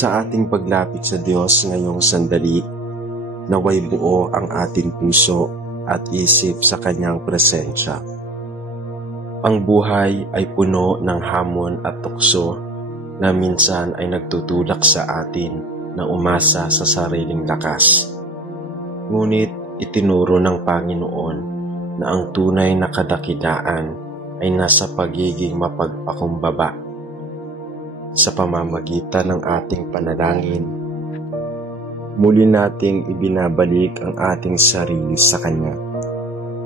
Sa ating paglapit sa Diyos ngayong sandali, naway buo ang ating puso at isip sa Kanyang presensya. Ang buhay ay puno ng hamon at tukso na minsan ay nagtutulak sa atin na umasa sa sariling lakas. Ngunit itinuro ng Panginoon na ang tunay na kadakilaan ay nasa pagiging mapagpakumbaba. Sa pamamagitan ng ating panalangin, muli nating ibinabalik ang ating sarili sa Kanya.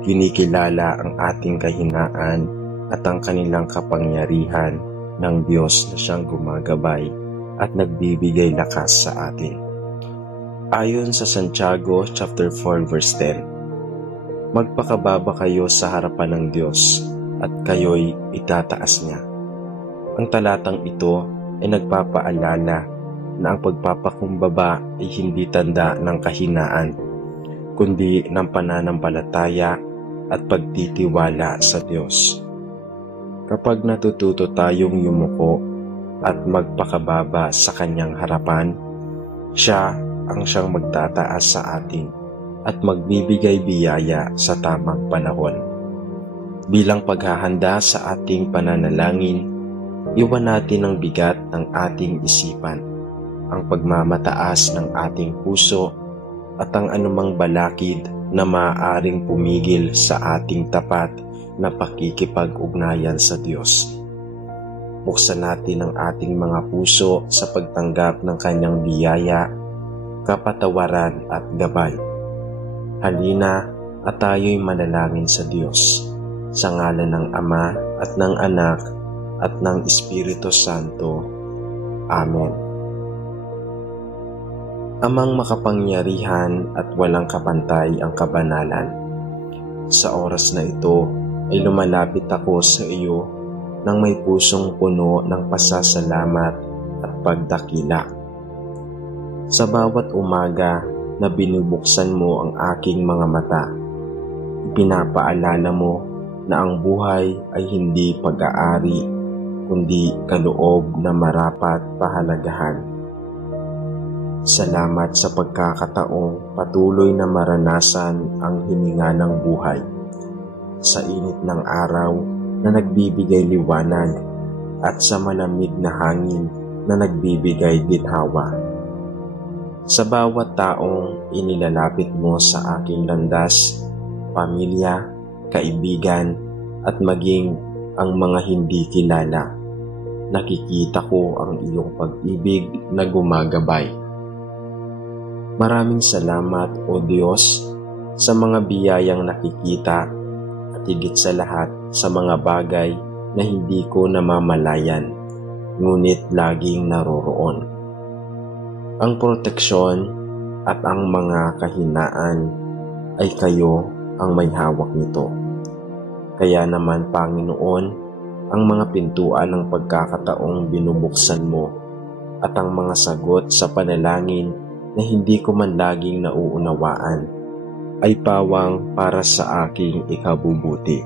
Kinikilala ang ating kahinaan at ang kanilang kapangyarihan ng Diyos na siyang gumagabay at nagbibigay lakas sa atin. Ayon sa Santiago chapter 4 verse 10, magpakababa kayo sa harapan ng Diyos at kayo'y itataas niya. Ang talatang ito ay nagpapaalala na ang pagpapakumbaba ay hindi tanda ng kahinaan, kundi ng pananampalataya at pagtitiwala sa Diyos. Kapag natututo tayong yumuko at magpakababa sa Kanyang harapan, Siya ang siyang magtataas sa atin at magbibigay biyaya sa tamang panahon. Bilang paghahanda sa ating pananalangin, iwan natin ang bigat ng ating isipan, ang pagmamataas ng ating puso at ang anumang balakid na maaaring pumigil sa ating tapat na pakikipag-ugnayan sa Diyos. Buksan natin ang ating mga puso sa pagtanggap ng Kanyang biyaya, kapatawaran at gabay. Halina at tayo'y manalangin sa Diyos, sa ngalan ng Ama at ng Anak at ng Espiritu Santo. Amen. Amang makapangyarihan at walang kapantay ang kabanalan. Sa oras na ito ay lumalapit ako sa iyo nang may pusong puno ng pasasalamat at pagdakila. Sa bawat umaga na binubuksan mo ang aking mga mata, ipinapaalala mo na ang buhay ay hindi pag-aari, kundi kaloob na marapat pahalagahan. Salamat sa pagkakataong patuloy na maranasan ang hininga ng buhay. Sa init ng araw na nagbibigay liwanag at sa malamig na hangin na nagbibigay ginhawa. Sa bawat taong inilalapit mo sa aking landas, pamilya, kaibigan at maging ang mga hindi kilala, nakikita ko ang iyong pag-ibig na gumagabay. Maraming salamat, O Diyos, sa mga biyayang nakikita at higit sa lahat sa mga bagay na hindi ko namamalayan, ngunit laging naroroon. Ang proteksyon at ang mga kahinaan ay kayo ang may hawak nito. Kaya naman, Panginoon, ang mga pintuan ng pagkakataong binubuksan mo at ang mga sagot sa panalangin na hindi ko man laging nauunawaan ay pawang para sa aking ikabubuti.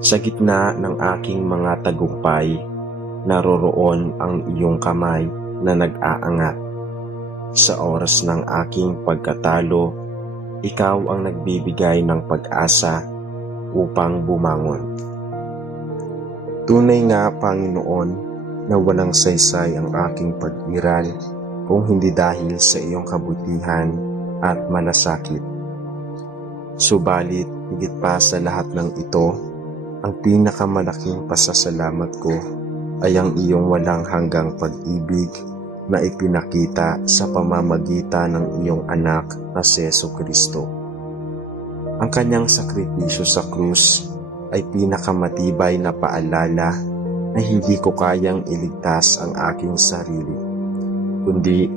Sa gitna ng aking mga tagumpay, naroroon ang iyong kamay na nag-aangat. Sa oras ng aking pagkatalo, ikaw ang nagbibigay ng pag-asa upang bumangon. Tunay nga, Panginoon, na walang saysay ang aking pag-iral kung hindi dahil sa iyong kabutihan at malasakit. Subalit, higit pa sa lahat ng ito, ang pinakamalaking pasasalamat ko ay ang iyong walang hanggang pag-ibig na ipinakita sa pamamagitan ng iyong anak na si Jesucristo. Ang kanyang sakripisyo sa krus ay pinakamatibay na paalala na hindi ko kayang iligtas ang aking sarili, kundi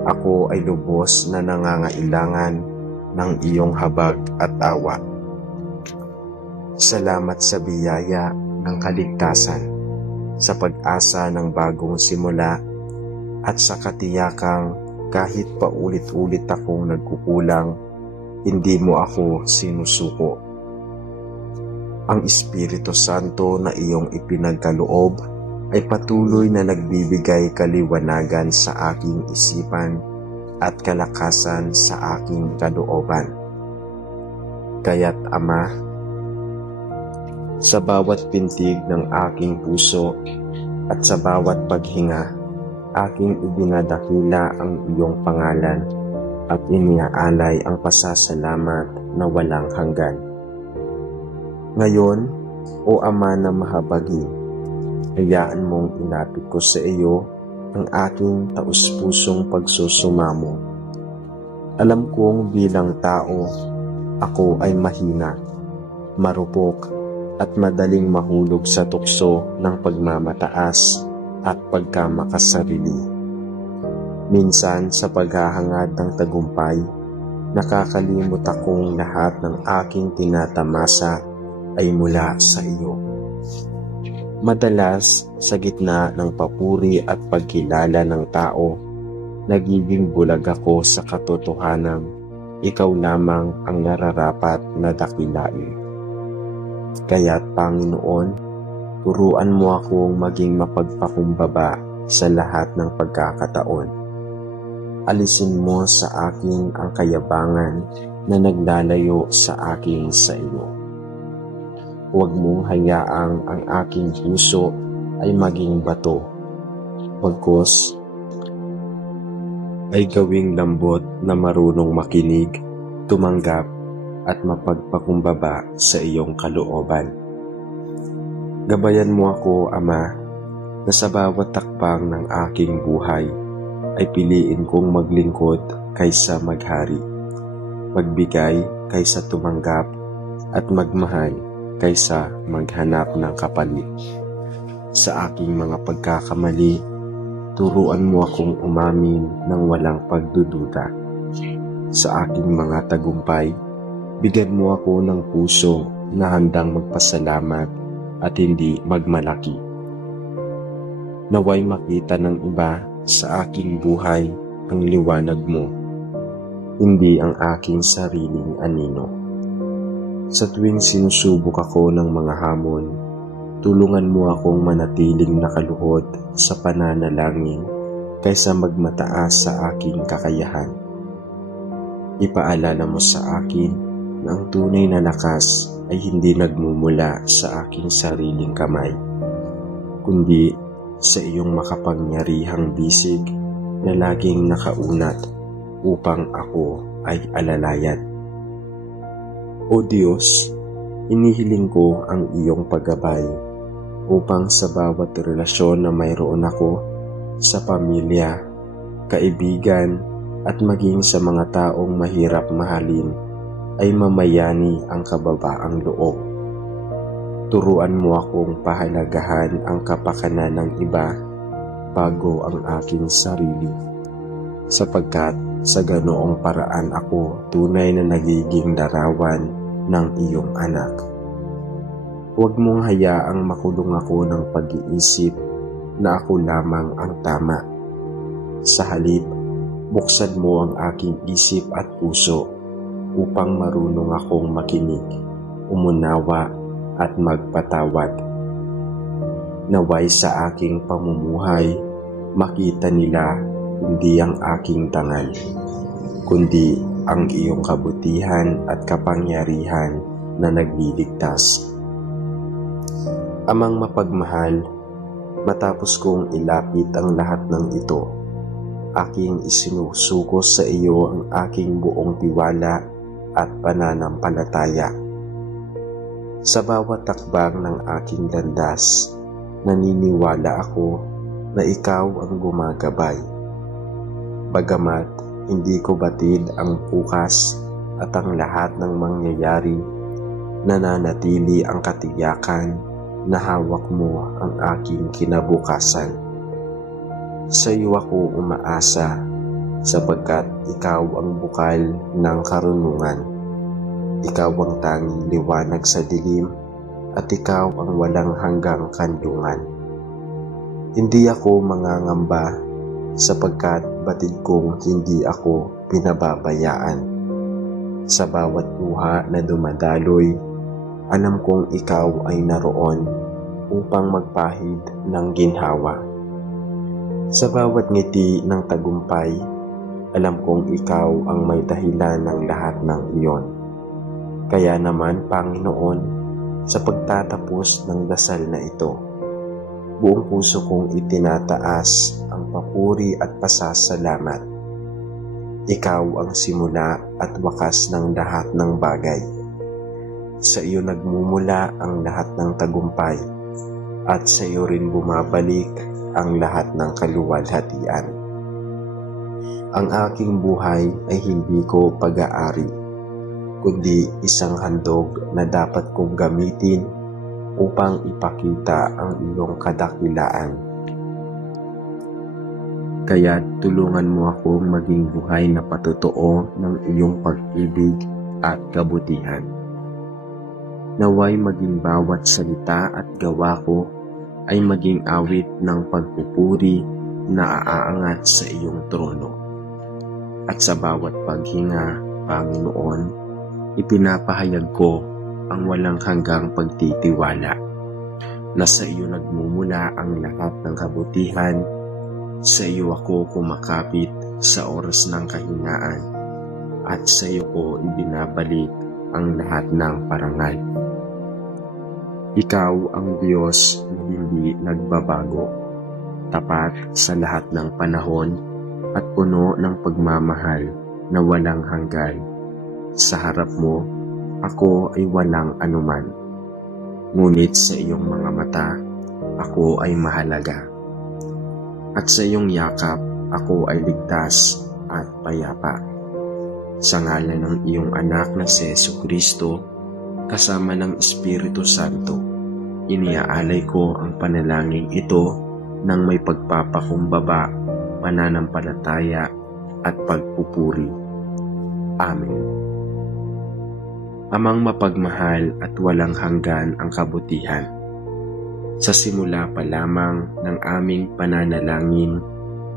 ako ay lubos na nangangailangan ng iyong habag at awa. Salamat sa biyaya ng kaligtasan, sa pag-asa ng bagong simula, at sa katiyakang kahit paulit-ulit akong nagkukulang, hindi mo ako sinusuko. Ang Espiritu Santo na iyong ipinagkaloob ay patuloy na nagbibigay kaliwanagan sa aking isipan at kalakasan sa aking kalooban. Kaya't Ama, sa bawat pintig ng aking puso at sa bawat paghinga, aking ibinadakila ang iyong pangalan at iniaalay ang pasasalamat na walang hanggan. Ngayon, O Ama na mahabagin, hayaan mong inapit ko sa iyo ang aking taus-pusong pagsusumamo. Alam kong bilang tao, ako ay mahina, marupok at madaling mahulog sa tukso ng pagmamataas at pagkamakasarili. Minsan sa paghahangad ng tagumpay, nakakalimot akong lahat ng aking tinatamasa ay mula sa iyo. Madalas sa gitna ng papuri at pagkilala ng tao, nagiging bulag ako sa katotohanan, ikaw lamang ang nararapat na dakilain. Kaya't Panginoon, turuan mo akong maging mapagpakumbaba sa lahat ng pagkakataon. Alisin mo sa akin ang kayabangan na naglalayo sa akin sa iyo. Huwag mong hayaang ang aking puso ay maging bato. Bagkus ay gawing lambot na marunong makinig, tumanggap at mapagpakumbaba sa iyong kalooban. Gabayan mo ako, Ama, na sa bawat takpang ng aking buhay ay piliin kong maglingkod kaysa maghari, magbigay kaysa tumanggap at magmahal kaysa maghanap ng kapalit. Sa aking mga pagkakamali, turuan mo akong umamin ng walang pagdududa. Sa aking mga tagumpay, bigyan mo ako ng puso na handang magpasalamat at hindi magmalaki. Naway makita ng iba sa aking buhay ang liwanag mo, hindi ang aking sariling anino. Sa tuwing sinusubok ako ng mga hamon, tulungan mo akong manatiling nakaluhod sa pananalangin kaysa magmataas sa aking kakayahan. Ipaalala mo sa akin na ang tunay na lakas ay hindi nagmumula sa aking sariling kamay, kundi sa iyong makapangyarihang bisig na laging nakaunat upang ako ay alalayan. O Diyos, inihiling ko ang iyong paggabay upang sa bawat relasyon na mayroon ako sa pamilya, kaibigan at maging sa mga taong mahirap mahalin ay mamayani ang kababaang loob. Turuan mo akong pahalagahan ang kapakanan ng iba bago ang aking sarili, sapagkat sa ganoong paraan ako tunay na nagiging larawan ng iyong anak. Huwag mong hayaang makulong ako ng pag-iisip na ako lamang ang tama. Sa halip, buksan mo ang aking isip at puso upang marunong akong makinig, umunawa at magpatawad. Naway sa aking pamumuhay, makita nila hindi ang aking dangal, kundi ang iyong kabutihan at kapangyarihan na nagliligtas. Amang mapagmahal, matapos kong ilapit ang lahat ng ito, aking isinusuko sa iyo ang aking buong tiwala at pananampalataya. Sa bawat takbang ng aking landas, naniniwala ako na ikaw ang gumagabay. Bagamat hindi ko batid ang bukas at ang lahat ng mangyayari, nananatili ang katiyakan na hawak mo ang aking kinabukasan. Sa iyo ako umaasa sapagkat ikaw ang bukal ng karunungan. Ikaw ang tanging liwanag sa dilim at ikaw ang walang hanggang kanlungan. Hindi ako mangangamba sapagkat batid kong hindi ako pinababayaan. Sa bawat luha na dumadaloy, alam kong ikaw ay naroon upang magpahid ng ginhawa. Sa bawat ngiti ng tagumpay, alam kong ikaw ang may dahilan ng lahat ng iyon. Kaya naman, Panginoon, sa pagtatapos ng dasal na ito, buong puso kong itinataas ang papuri at pasasalamat. Ikaw ang simula at wakas ng lahat ng bagay. Sa iyo nagmumula ang lahat ng tagumpay, at sa iyo rin bumabalik ang lahat ng kaluwalhatian. Ang aking buhay ay hindi ko pag-aari, kundi isang handog na dapat kong gamitin upang ipakita ang iyong kadakilaan. Kaya tulungan mo akong maging buhay na patotoo ng iyong pag-ibig at kabutihan. Naway maging bawat salita at gawa ko ay maging awit ng pagpupuri na aangat sa iyong trono. At sa bawat paghinga, Panginoon, ipinapahayag ko ang walang hanggang pagtitiwala na sa iyo nagmumula ang lahat ng kabutihan, sa iyo ako kumakapit sa oras ng kahingaan, at sa iyo ko ibinabalik ang lahat ng parangal. Ikaw ang Diyos na hindi nagbabago, tapat sa lahat ng panahon at puno ng pagmamahal na walang hanggan. Sa harap mo, ako ay walang anuman. Ngunit sa iyong mga mata, ako ay mahalaga. At sa iyong yakap, ako ay ligtas at payapa. Sa ngalan ng iyong anak na si Jesucristo, kasama ng Espiritu Santo, iniaalay ko ang panalangin ito ng may pagpapakumbaba, pananampalataya at pagpupuri. Amen. Amang mapagmahal at walang hanggan ang kabutihan. Sa simula pa lamang ng aming pananalangin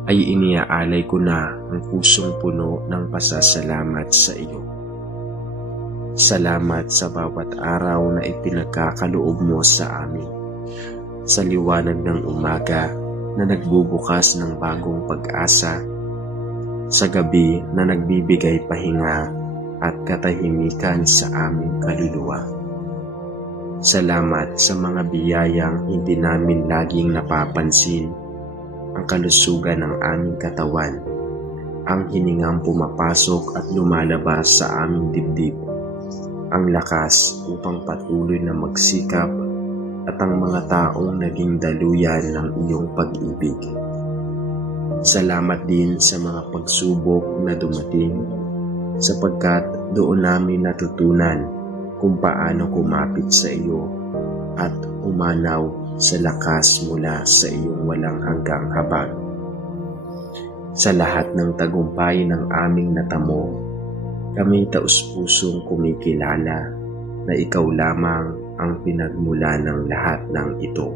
ay iniaalay ko na ang pusong puno ng pasasalamat sa iyo. Salamat sa bawat araw na ipinagkakaloob mo sa amin. Sa liwanag ng umaga na nagbubukas ng bagong pag-asa. Sa gabi na nagbibigay pahinga at katahimikan sa aming kaluluwa. Salamat sa mga biyayang hindi namin laging napapansin, ang kalusugan ng aming katawan, ang hiningang pumapasok at lumalabas sa aming dibdib, ang lakas upang patuloy na magsikap at ang mga taong naging daluyan ng iyong pag-ibig. Salamat din sa mga pagsubok na dumating, sapagkat doon namin natutunan kung paano kumapit sa iyo at umanaw sa lakas mula sa iyong walang hanggang habag. Sa lahat ng tagumpay ng aming natamo, kami taus-pusong kumikilala na ikaw lamang ang pinagmula ng lahat ng ito.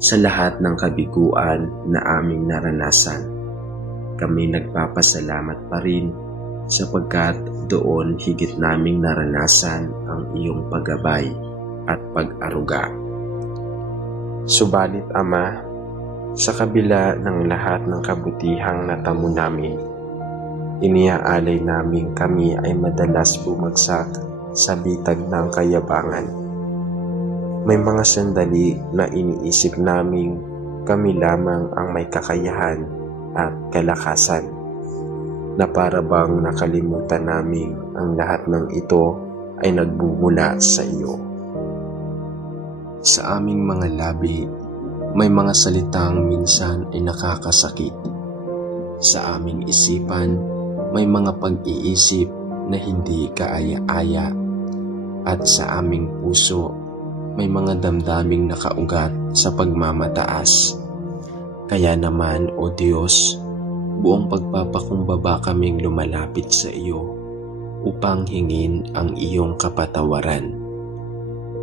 Sa lahat ng kabiguan na aming naranasan, kami nagpapasalamat pa rin sapagkat doon higit naming naranasan ang iyong paggabay at pag-aruga. Subalit, Ama, sa kabila ng lahat ng kabutihang natamo namin, iniaalay namin kami ay madalas bumagsak sa bitag ng kayabangan. May mga sandali na iniisip naming kami lamang ang may kakayahan at kalakasan, na para bang nakalimutan namin ang lahat ng ito ay nagbumula sa iyo. Sa aming mga labi, may mga salitang minsan ay nakakasakit. Sa aming isipan, may mga pag-iisip na hindi kaaya-aya. At sa aming puso, may mga damdaming nakaugat sa pagmamataas. Kaya naman, O Diyos, buong pagpapakumbaba kaming lumalapit sa iyo upang hingin ang iyong kapatawaran.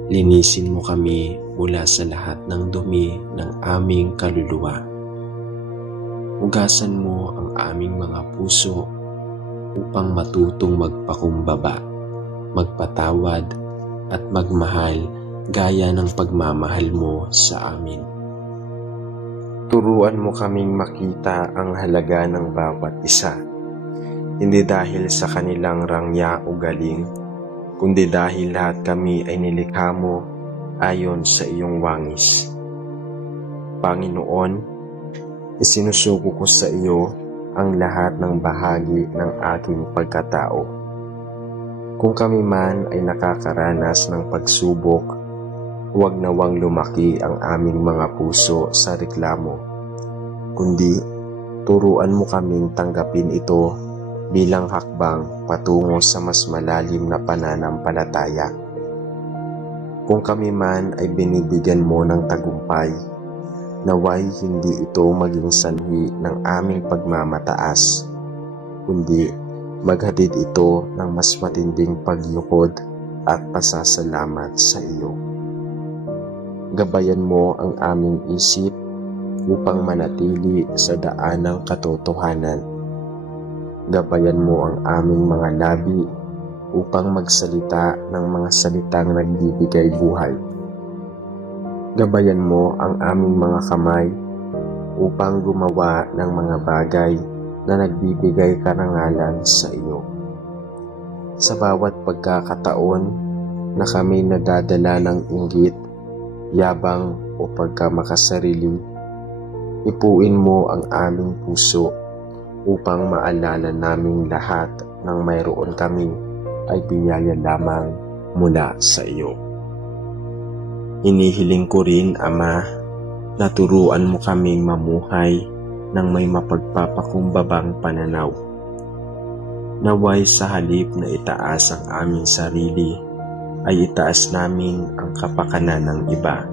Linisin mo kami mula sa lahat ng dumi ng aming kaluluwa. Hugasan mo ang aming mga puso upang matutong magpakumbaba, magpatawad at magmahal gaya ng pagmamahal mo sa amin. Turuan mo kaming makita ang halaga ng bawat isa, hindi dahil sa kanilang rangya o galing, kundi dahil lahat kami ay nilikha mo ayon sa iyong wangis. Panginoon, isinusuko ko sa iyo ang lahat ng bahagi ng aking pagkatao. Kung kami man ay nakakaranas ng pagsubok, huwag nawang lumaki ang aming mga puso sa reklamo, kundi turuan mo kaming tanggapin ito bilang hakbang patungo sa mas malalim na pananampalataya. Kung kami man ay binibigyan mo ng tagumpay, naway hindi ito maging sanhi ng aming pagmamataas, kundi maghatid ito ng mas matinding pagyukod at pasasalamat sa iyo. Gabayan mo ang aming isip upang manatili sa daan ng katotohanan. Gabayan mo ang aming mga labi upang magsalita ng mga salitang nagbibigay buhay. Gabayan mo ang aming mga kamay upang gumawa ng mga bagay na nagbibigay karangalan sa iyo. Sa bawat pagkakataon na kami nadadala ng inggit, yabang o pagkamakasarili, ipuin mo ang aming puso upang maalala naming lahat ng mayroon kami ay biyaya lamang mula sa iyo. Hinihiling ko rin, Ama, na turuan mo kaming mamuhay ng may mapagpapakumbabang pananaw. Naway sa halip na itaas ang aming sarili, ay itaas namin ang kapakanan ng iba.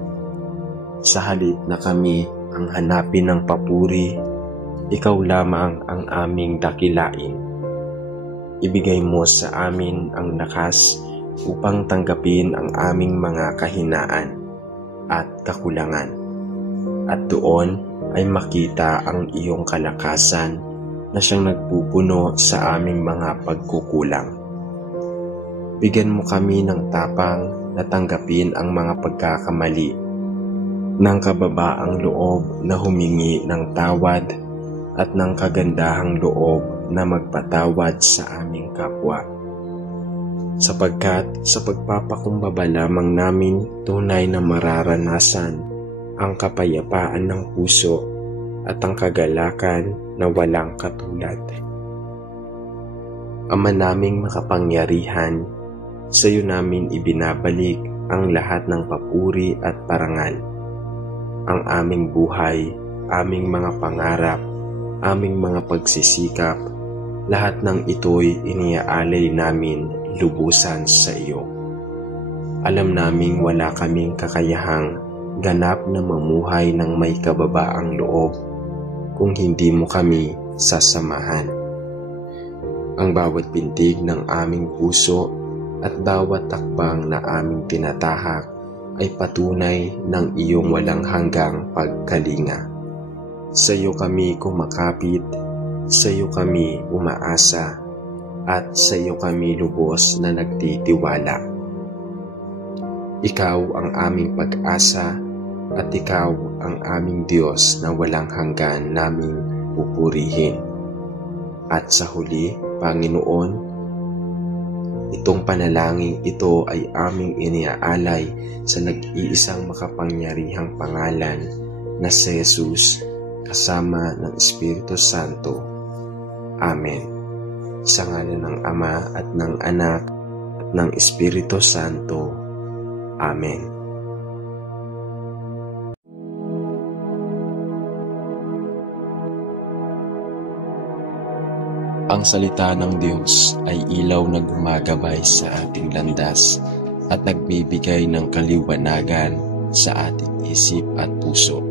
Sa halip na kami ang hanapin ng papuri, ikaw lamang ang aming dakilain. Ibigay mo sa amin ang lakas upang tanggapin ang aming mga kahinaan at kakulangan, at doon ay makita ang iyong kalakasan na siyang nagpupuno sa aming mga pagkukulang. Bigyan mo kami ng tapang na tanggapin ang mga pagkakamali, ng kababaang loob na humingi ng tawad, at ng kagandahang loob na magpatawad sa aming kapwa. Sapagkat sa pagpapakumbaba lamang namin tunay na mararanasan ang kapayapaan ng puso at ang kagalakan na walang katulad. Ama naming makapangyarihan, sa iyo namin ibinabalik ang lahat ng papuri at parangal. Ang aming buhay, aming mga pangarap, aming mga pagsisikap, lahat ng ito'y iniaalay namin lubusan sa iyo. Alam naming wala kaming kakayahang ganap na mamuhay ng may kababaang loob kung hindi mo kami sasamahan. Ang bawat pintig ng aming puso at bawat takbang na aming tinatahak ay patunay ng iyong walang hanggang pagkalinga. Sa iyo kami kumakapit, sa iyo kami umaasa, at sa iyo kami lubos na nagtitiwala. Ikaw ang aming pag-asa at ikaw ang aming Diyos na walang hanggan naming pupurihin. At sa huli, Panginoon, itong panalangin ito ay aming iniaalay sa nag-iisang makapangyarihang pangalan na si Jesus kasama ng Espiritu Santo. Amen. Sa ngalan ng Ama at ng Anak at ng Espiritu Santo. Amen. Ang salita ng Diyos ay ilaw na gumagabay sa ating landas at nagbibigay ng kaliwanagan sa ating isip at puso.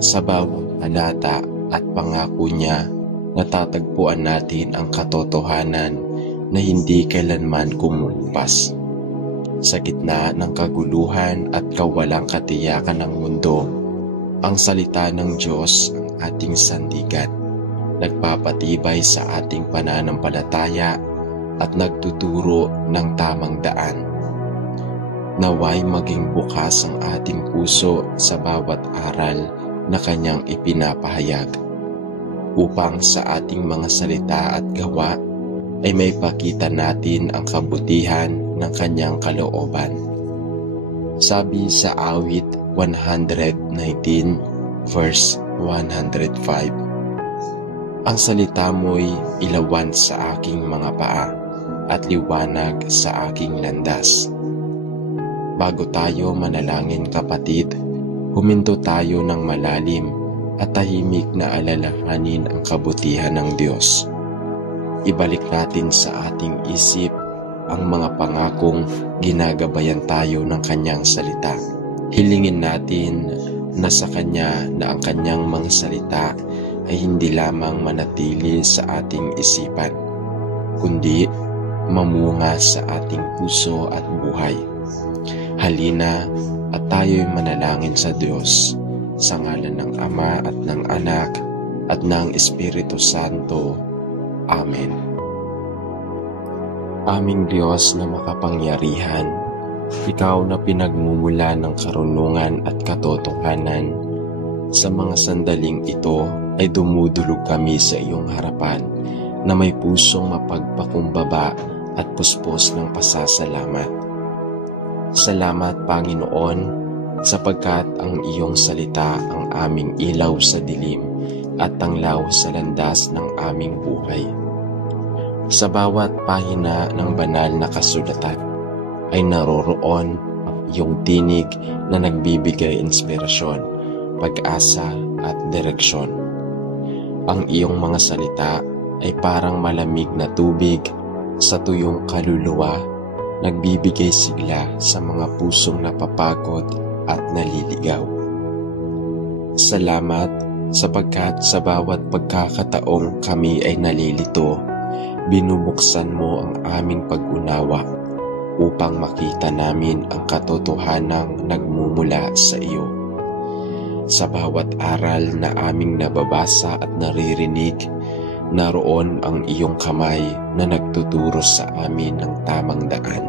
Sa bawat talata at pangako niya, natatagpuan natin ang katotohanan na hindi kailanman kumulpas. Sa gitna ng kaguluhan at kawalang katiyakan ng mundo, ang salita ng Diyos ang ating sandigan, nagpapatibay sa ating pananampalataya at nagtuturo ng tamang daan. Naway maging bukas ang ating puso sa bawat aral na kanyang ipinapahayag, upang sa ating mga salita at gawa ay may pakita natin ang kabutihan ng kanyang kalooban. Sabi sa awit 119 verse 105, ang salita mo'y ilawan sa aking mga paa at liwanag sa aking landas. Bago tayo manalangin kapatid, huminto tayo ng malalim at tahimik na alalahanin ang kabutihan ng Diyos. Ibalik natin sa ating isip ang mga pangakong ginagabayan tayo ng kanyang salita. Hilingin natin na sa kanya na ang kanyang mga salita ay hindi lamang manatili sa ating isipan, kundi mamunga sa ating puso at buhay. Halina at tayo'y manalangin sa Diyos sa ngalan ng Ama at ng Anak at ng Espiritu Santo. Amen. Aming Diyos na makapangyarihan, Ikaw na pinagmumula ng karunungan at katotohanan, sa mga sandaling ito ay dumudulog kami sa iyong harapan na may pusong mapagpakumbaba at puspos ng pasasalamat. Salamat, Panginoon, sapagkat ang iyong salita ang aming ilaw sa dilim at tanglaw sa landas ng aming buhay. Sa bawat pahina ng banal na kasulatan ay naroroon ang iyong tinig na nagbibigay inspirasyon, pag-asa at direksyon. Ang iyong mga salita ay parang malamig na tubig sa tuyong kaluluwa, nagbibigay sigla sa mga pusong napapagod at naliligaw. Salamat sapagkat sa bawat pagkakataong kami ay nalilito, binubuksan mo ang aming pag-unawa upang makita namin ang katotohanang nagmumula sa iyo. Sa bawat aral na aming nababasa at naririnig, naroon ang iyong kamay na nagtuturo sa amin ng tamang daan.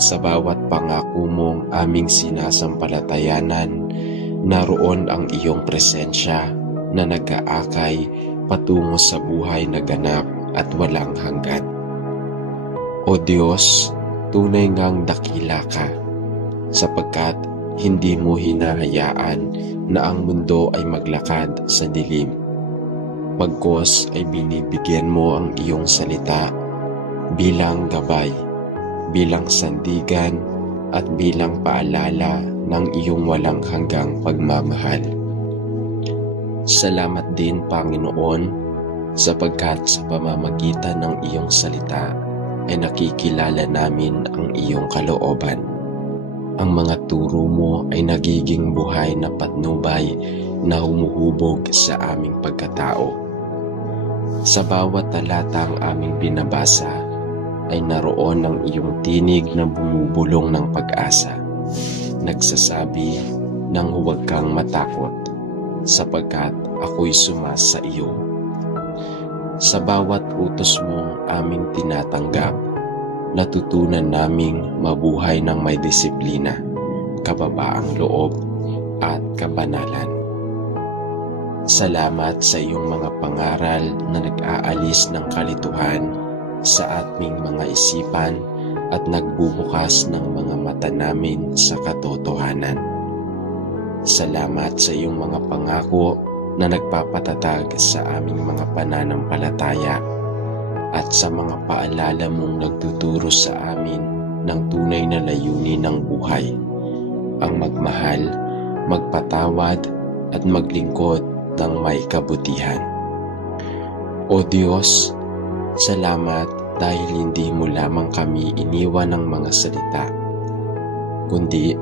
Sa bawat pangako mong aming sinasampalatayanan, naroon ang iyong presensya na nag-aakay patungo sa buhay na ganap at walang hanggan. O Diyos, tunay ngang dakila ka, sapagkat hindi mo hinahayaan na ang mundo ay maglakad sa dilim. Bagkus ay binibigyan mo ang iyong salita bilang gabay, bilang sandigan at bilang paalala ng iyong walang hanggang pagmamahal. Salamat din, Panginoon, sapagkat sa pamamagitan ng iyong salita ay nakikilala namin ang iyong kalooban. Ang mga turo mo ay nagiging buhay na patnubay na humuhubog sa aming pagkatao. Sa bawat talata ang aming binabasa ay naroon ang iyong tinig na bumubulong ng pag-asa, nagsasabi ng huwag kang matakot, sapagkat ako'y sumasa iyo. Sa bawat utos mong aming tinatanggap, natutunan naming mabuhay ng may disiplina, kababaang loob at kabanalan. Salamat sa iyong mga pangaral na nag-aalis ng kalituhan sa aming mga isipan at nagbubukas ng mga mata namin sa katotohanan. Salamat sa iyong mga pangako na nagpapatatag sa aming mga pananampalataya at sa mga paalala mong nagtuturo sa amin ng tunay na layunin ng buhay, ang magmahal, magpatawad at maglingkod ng may kabutihan. O Diyos, salamat dahil hindi mo lamang kami iniwan ng mga salita, kundi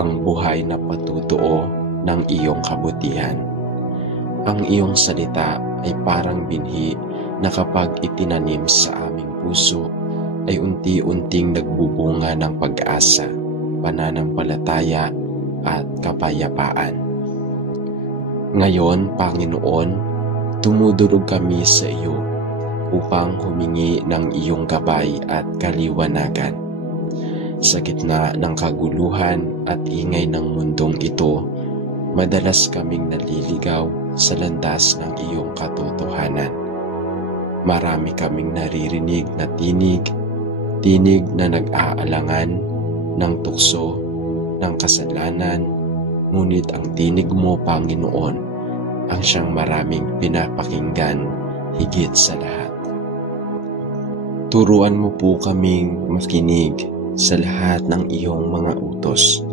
ang buhay na patutuo ng iyong kabutihan. Ang iyong salita ay parang binhi na kapag itinanim sa aming puso ay unti-unting nagbubunga ng pag-asa, pananampalataya at kapayapaan. Ngayon, Panginoon, tumudurog kami sa iyo upang humingi ng iyong gabay at kaliwanagan. sa gitna ng kaguluhan at ingay ng mundong ito, madalas kaming naliligaw sa landas ng iyong katotohanan. Marami kaming naririnig na tinig na nag-aalangan ng tukso ng kasalanan, ngunit ang tinig mo, Panginoon, ang siyang maraming pinapakinggan higit sa lahat. Turuan mo po kaming makinig sa lahat ng iyong mga utos.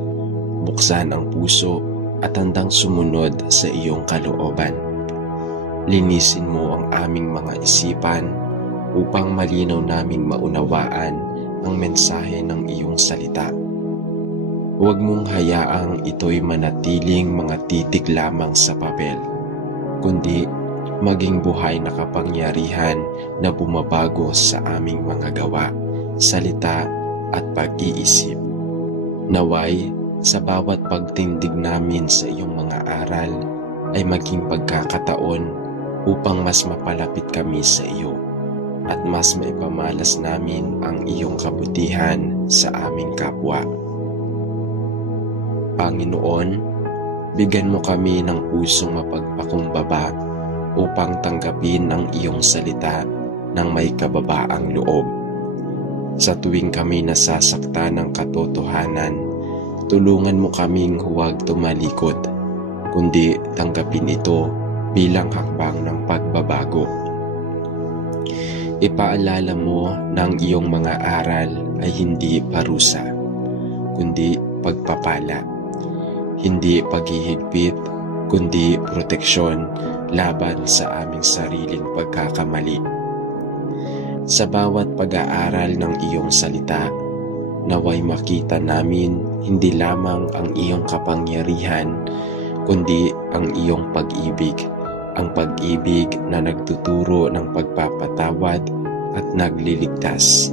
Buksan ang puso at handang sumunod sa iyong kalooban. Linisin mo ang aming mga isipan upang malinaw naming maunawaan ang mensahe ng iyong salita. Huwag mong hayaang ito'y manatiling mga titik lamang sa papel, kundi maging buhay na kapangyarihan na bumabago sa aming mga gawa, salita at pag-iisip. Naway, sa bawat pagtindig namin sa iyong mga aral ay maging pagkakataon upang mas mapalapit kami sa iyo at mas maipamalas namin ang iyong kabutihan sa aming kapwa. Panginoon, bigyan mo kami ng pusong mapagpakumbaba upang tanggapin ang iyong salita ng may kababaang loob. Sa tuwing kami nasasakta ng katotohanan, tulungan mo kaming huwag tumalikod, kundi tanggapin ito bilang hakbang ng pagbabago. Ipaalala mo na ang iyong mga aral ay hindi parusa, kundi pagpapala. Hindi paghihigpit, kundi proteksyon laban sa aming sariling pagkakamali. Sa bawat pag-aaral ng iyong salita, naway makita namin hindi lamang ang iyong kapangyarihan, kundi ang iyong pag-ibig, ang pag-ibig na nagtuturo ng pagpapatawad at nagliligtas.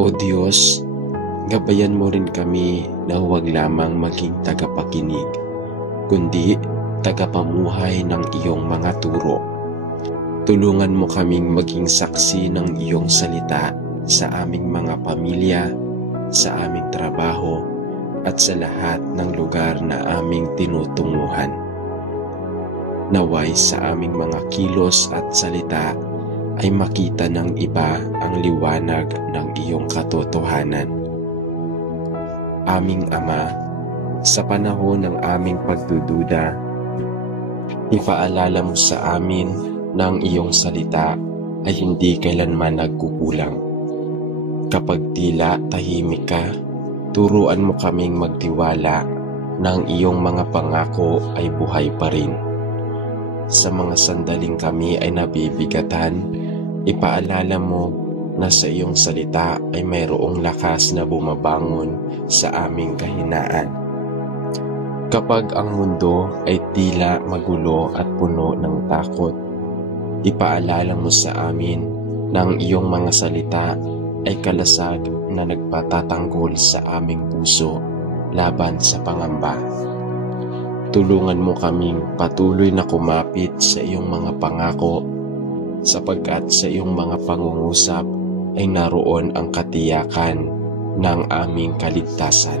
O Diyos, gabayan mo rin kami na huwag lamang maging tagapakinig, kundi tagapamuhay ng iyong mga turo. Tulungan mo kaming maging saksi ng iyong salita sa aming mga pamilya, sa aming trabaho, at sa lahat ng lugar na aming tinutunguhan. Naway sa aming mga kilos at salita ay makita ng iba ang liwanag ng iyong katotohanan. Aming Ama, sa panahon ng aming pagdududa, ipaalala mo sa amin na ang iyong salita ay hindi kailanman nagkukulang. Kapag tila tahimik ka, turuan mo kaming magtiwala na ang iyong mga pangako ay buhay pa rin. Sa mga sandaling kami ay nabibigatan, ipaalala mo na sa iyong salita ay mayroong lakas na bumabangon sa aming kahinaan. Kapag ang mundo ay tila magulo at puno ng takot, ipaalala mo sa amin na ang iyong mga salita ay kalasag na nagpatatanggol sa aming puso laban sa pangamba. Tulungan mo kaming patuloy na kumapit sa iyong mga pangako, sapagkat sa iyong mga pangungusap ay naroon ang katiyakan ng aming kaligtasan.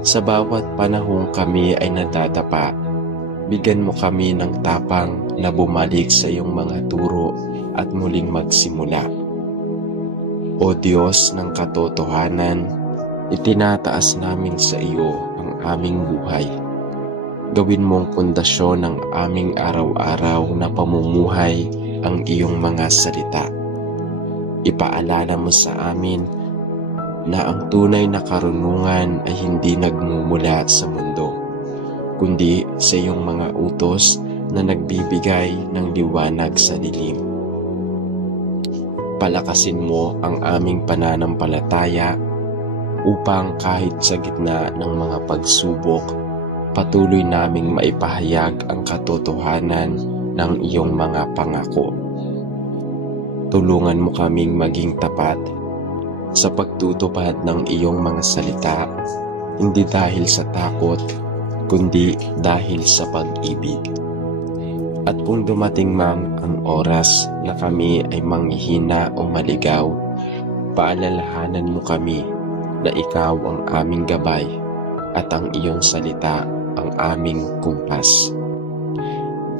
Sa bawat panahong kami ay nadadapa, bigyan mo kami ng tapang na bumalik sa iyong mga turo at muling magsimula. O Diyos ng katotohanan, itinataas namin sa iyo ang aming buhay. Gawin mong pundasyon ng aming araw-araw na pamumuhay ang iyong mga salita. Ipaalala mo sa amin na ang tunay na karunungan ay hindi nagmumula sa mundo, kundi sa iyong mga utos na nagbibigay ng liwanag sa dilim. Palakasin mo ang aming pananampalataya upang kahit sa gitna ng mga pagsubok, patuloy naming maipahayag ang katotohanan ng iyong mga pangako. Tulungan mo kaming maging tapat sa pagtutupad ng iyong mga salita, hindi dahil sa takot, kundi dahil sa pag-ibig. At kung dumating mang ang oras na kami ay manghihina o maligaw, paalalahanan mo kami na ikaw ang aming gabay at ang iyong salita ang aming kumpas.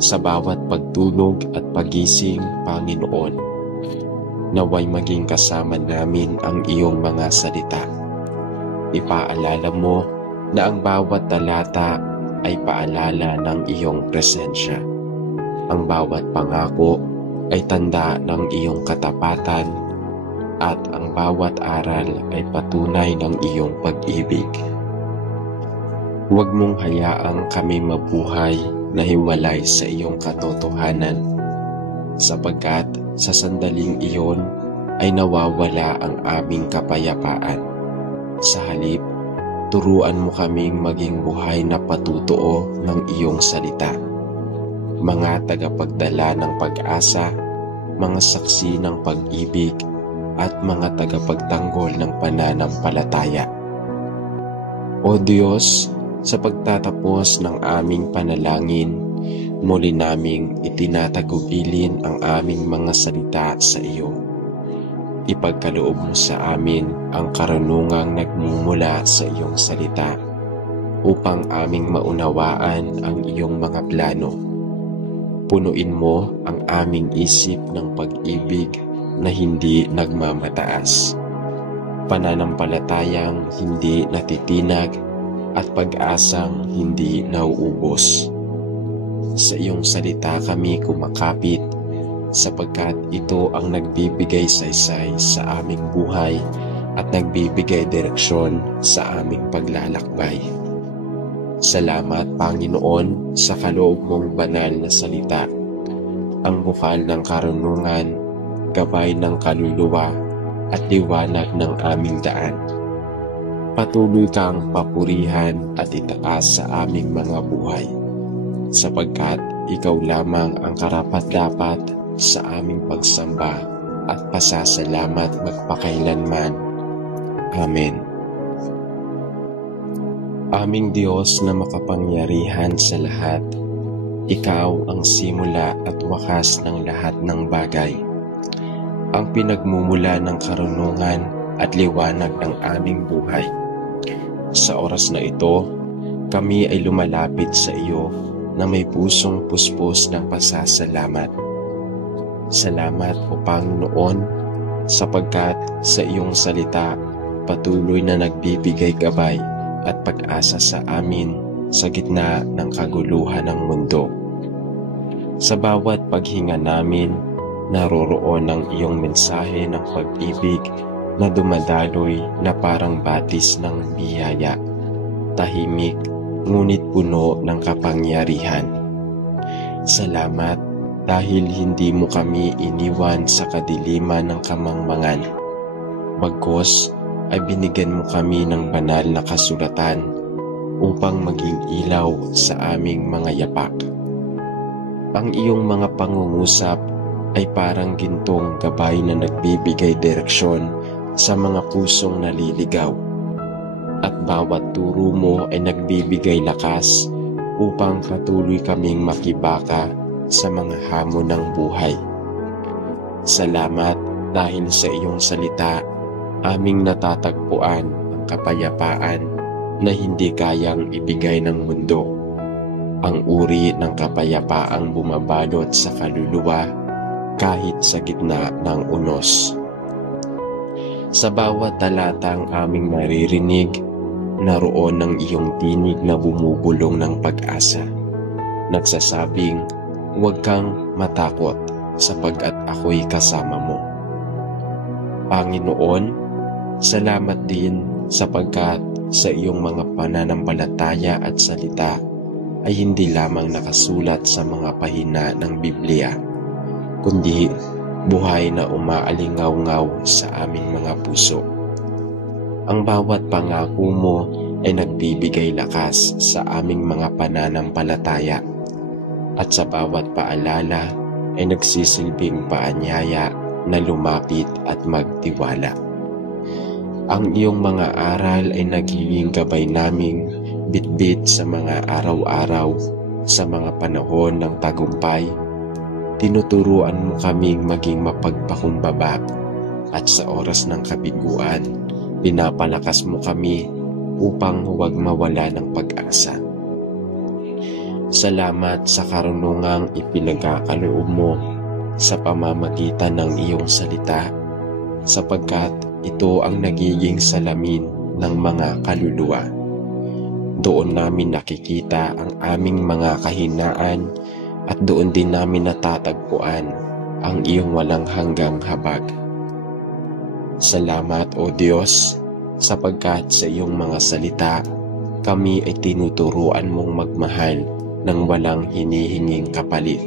Sa bawat pagtulog at pagising, Panginoon, naway maging kasama namin ang iyong mga salita. Ipaalala mo na ang bawat talata ay paalala ng iyong presensya. Ang bawat pangako ay tanda ng iyong katapatan at ang bawat aral ay patunay ng iyong pag-ibig. Huwag mong hayaang kami mabuhay na hiwalay sa iyong katotohanan, sapagkat sa sandaling iyon ay nawawala ang aming kapayapaan. Sa halip, turuan mo kaming maging buhay na patutuo ng iyong salita. Mga tagapagdala ng pag-asa, mga saksi ng pag-ibig, at mga tagapagtanggol ng pananampalataya. O Diyos, sa pagtatapos ng aming panalangin, muli naming itinatagubilin ang aming mga salita sa iyo. Ipagkaloob mo sa amin ang karunungang nagmumula sa iyong salita upang aming maunawaan ang iyong mga plano. Punuin mo ang aming isip ng pag-ibig na hindi nagmamataas, pananampalatayang hindi natitinag, at pag-asang hindi nauubos. Sa iyong salita kami kumakapit, sapagkat ito ang nagbibigay saysay sa aming buhay at nagbibigay direksyon sa aming paglalakbay. Salamat, Panginoon, sa kaloob mong banal na salita, ang bukal ng karunungan, gabay ng kaluluwa, at liwanag ng aming daan. Patuloy kang papurihan at itaas sa aming mga buhay, sapagkat ikaw lamang ang karapat-dapat sa aming pagsamba at pasasalamat magpakailanman. Amen. Aming Diyos na makapangyarihan sa lahat, ikaw ang simula at wakas ng lahat ng bagay, ang pinagmumula ng karunungan at liwanag ng aming buhay. Sa oras na ito, kami ay lumalapit sa iyo na may pusong puspos ng pasasalamat. Salamat, O Panginoon, sapagkat sa iyong salita patuloy na nagbibigay gabay at pag-asa sa amin sa gitna ng kaguluhan ng mundo. Sa bawat paghinga namin, naroroon ang iyong mensahe ng pag-ibig na dumadaloy na parang batis ng biyaya, tahimik ngunit puno ng kapangyarihan. Salamat dahil hindi mo kami iniwan sa kadiliman ng kamangmangan. Bagkus ay binigyan mo kami ng banal na kasulatan upang maging ilaw sa aming mga yapak. Ang iyong mga pangungusap ay parang gintong gabay na nagbibigay direksyon sa mga pusong naliligaw, at bawat turo mo ay nagbibigay lakas upang patuloy kaming makibaka sa mga hamon ng buhay. Salamat dahil sa iyong salita, aming natatagpuan ang kapayapaan na hindi kayang ibigay ng mundo, ang uri ng kapayapaang bumabalot sa kaluluwa kahit sa gitna ng unos. Sa bawat talatang aming maririnig, naroon ang iyong tinig na bumubulong ng pag-asa, nagsasabing, huwag kang matakot sapagkat ako'y kasama mo. Panginoon, salamat din sapagkat sa iyong mga pananampalataya at salita ay hindi lamang nakasulat sa mga pahina ng Biblia, kundi buhay na umaalingaw-ngaw sa aming mga puso. Ang bawat pangako mo ay nagbibigay lakas sa aming mga pananampalataya, at sa bawat paalala ay nagsisilbing paanyaya na lumapit at magtiwala. Ang iyong mga aral ay nagiging gabay naming bitbit sa mga araw-araw, sa mga panahon ng tagumpay. Tinuturuan mo kaming maging mapagpakumbaba at sa oras ng kabiguan, pinapalakas mo kami upang huwag mawala ng pag-asa. Salamat sa karunungang ipinagkakaloob mo sa pamamagitan ng iyong salita, sapagkat ito ang nagiging salamin ng mga kaluluwa. Doon namin nakikita ang aming mga kahinaan at doon din namin natatagpuan ang iyong walang hanggang habag. Salamat, O Diyos, sapagkat sa iyong mga salita, kami ay tinuturuan mong magmahal ng walang hinihinging kapalit,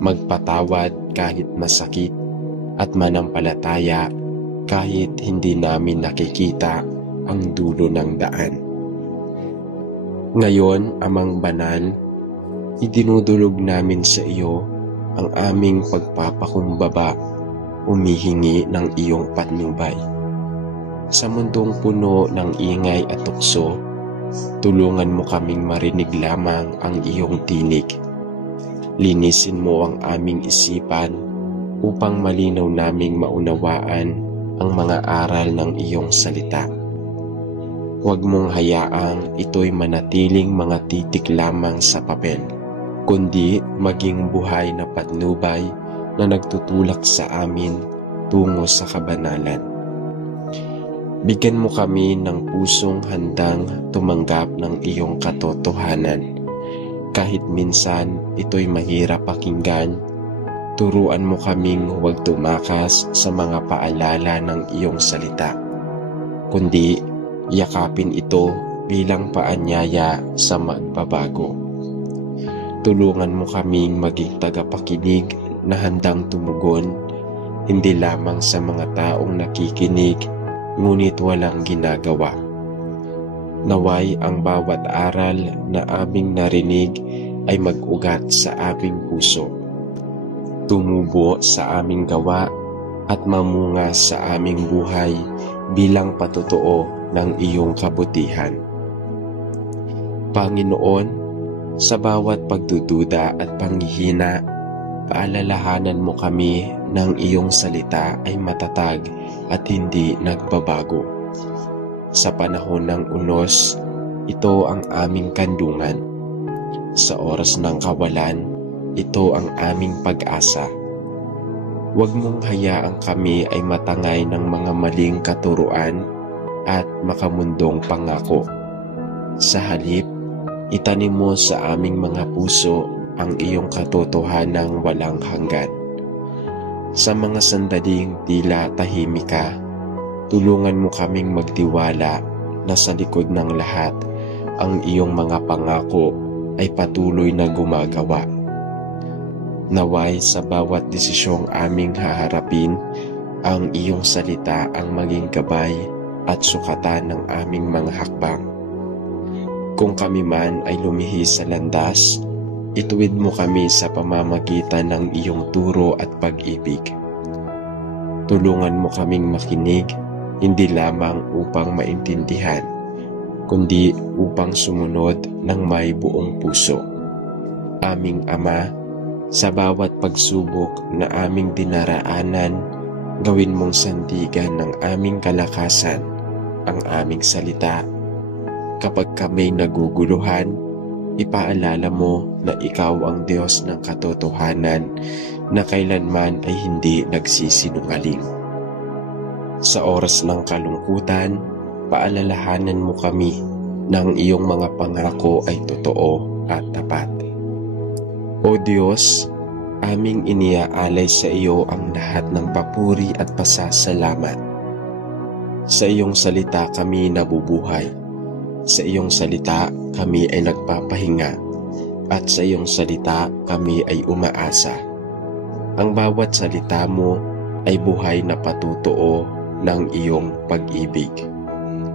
magpatawad kahit masakit at manampalataya kahit hindi namin nakikita ang dulo ng daan. Ngayon, Amang Banal, idinudulog namin sa iyo ang aming pagpapakumbaba, humihingi ng iyong patnubay. Sa mundong puno ng ingay at tukso, tulungan mo kaming marinig lamang ang iyong tinig. Linisin mo ang aming isipan upang malinaw naming maunawaan ang mga aral ng iyong salita. Huwag mong hayaang ito'y manatiling mga titik lamang sa papel, kundi maging buhay na patnubay na nagtutulak sa amin tungo sa kabanalan. Bigyan mo kami ng pusong handang tumanggap ng iyong katotohanan. Kahit minsan ito'y mahirap pakinggan, turuan mo kaming huwag tumakas sa mga paalala ng iyong salita, kundi yakapin ito bilang paanyaya sa magbabago. Tulungan mo kaming maging tagapakinig na handang tumugon, hindi lamang sa mga taong nakikinig, ngunit walang ginagawa. Naway ang bawat aral na aming narinig ay mag-ugat sa aming puso, tumubo sa aming gawa at mamunga sa aming buhay bilang patotoo ng iyong kabutihan. Panginoon, sa bawat pagdududa at panghihina, paalalahanan mo kami ng iyong salita ay matatag at hindi nagbabago. Sa panahon ng unos, ito ang aming kandungan. Sa oras ng kawalan, ito ang aming pag-asa. Huwag mong hayaang kami ay matangay ng mga maling katuruan at makamundong pangako. Sa halip, itanim mo sa aming mga puso ang iyong katotohanang walang hanggan. Sa mga sandaling tila tahimik ka, tulungan mo kaming magtiwala na sa likod ng lahat, ang iyong mga pangako ay patuloy na gumagawa. Naway sa bawat desisyong aming haharapin, ang iyong salita ang maging gabay at sukatan ng aming mga hakbang. Kung kami man ay lumihis sa landas, ituwid mo kami sa pamamagitan ng iyong turo at pag-ibig. Tulungan mo kaming makinig, hindi lamang upang maintindihan, kundi upang sumunod ng may buong puso. Aming Ama, sa bawat pagsubok na aming dinaraanan, gawin mong sandigan ng aming kalakasan ang aming salita. Kapag kami naguguluhan, ipaalala mo na ikaw ang Diyos ng katotohanan na kailanman ay hindi nagsisinungaling. Sa oras ng kalungkutan, paalalahanan mo kami ng iyong mga pangako ay totoo at tapat. O Diyos, aming iniaalay sa iyo ang lahat ng papuri at pasasalamat. Sa iyong salita kami nabubuhay. Sa iyong salita kami ay nagpapahinga. At sa iyong salita kami ay umaasa. Ang bawat salita mo ay buhay na patutuo ng iyong pag-ibig.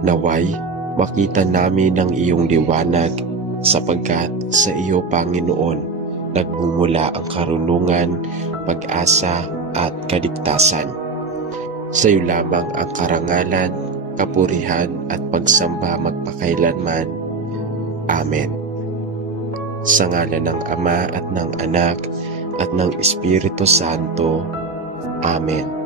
Naway, makita namin ang iyong liwanag, sapagkat sa iyo, Panginoon, nagmumula ang karunungan, pag-asa at kaligtasan. Sa iyo lamang ang karangalan, kapurihan at pagsamba magpakailanman. Amen. Sa ngalan ng Ama at ng Anak at ng Espiritu Santo. Amen.